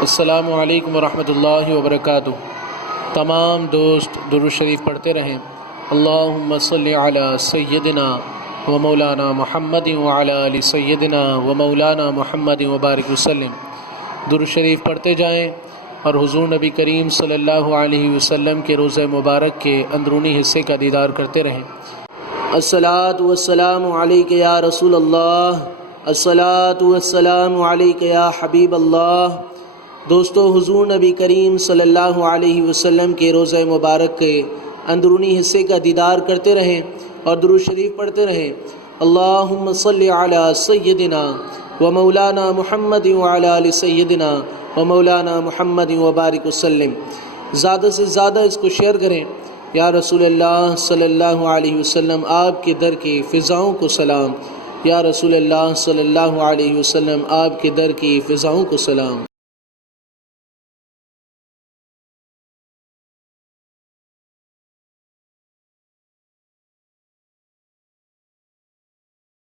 السلام علیکم ورحمۃ اللہ وبرکاتہ۔ تمام دوست درود شریف پڑھتے رہیں۔ اللہم صلی علی سیدنا و مولانا محمد وعلی آل سیدنا و مولانا محمد وبارک وسلم۔ درود شریف پڑھتے جائیں اور حضور نبی کریم صلی اللہ علیہ وسلم کے روضہ مبارک کے اندرونی حصے کا دیدار کرتے رہیں۔ الصلاۃ والسلام علیک یا رسول اللہ، الصلاۃ والسلام علیک یا حبیب اللہ۔ دوستو، حضور نبی کریم صلی اللہ علیہ وسلم کے روضہ مبارک کے اندرونی حصے کا دیدار کرتے رہیں اور درود شریف پڑھتے رہیں۔ اللہم صلی علی سیدنا و مولانا محمد وعلی آل سیدنا و مولانا محمد وبارک وسلم۔ زیادہ سے زیادہ اس کو شیئر کریں۔ یا رسول اللہ صلی اللہ علیہ وسلم، آپ کے در کی فضاؤں کو سلام۔ یا رسول اللہ صلی اللہ علیہ وسلم، آپ کے در کی فضاؤں کو سلام۔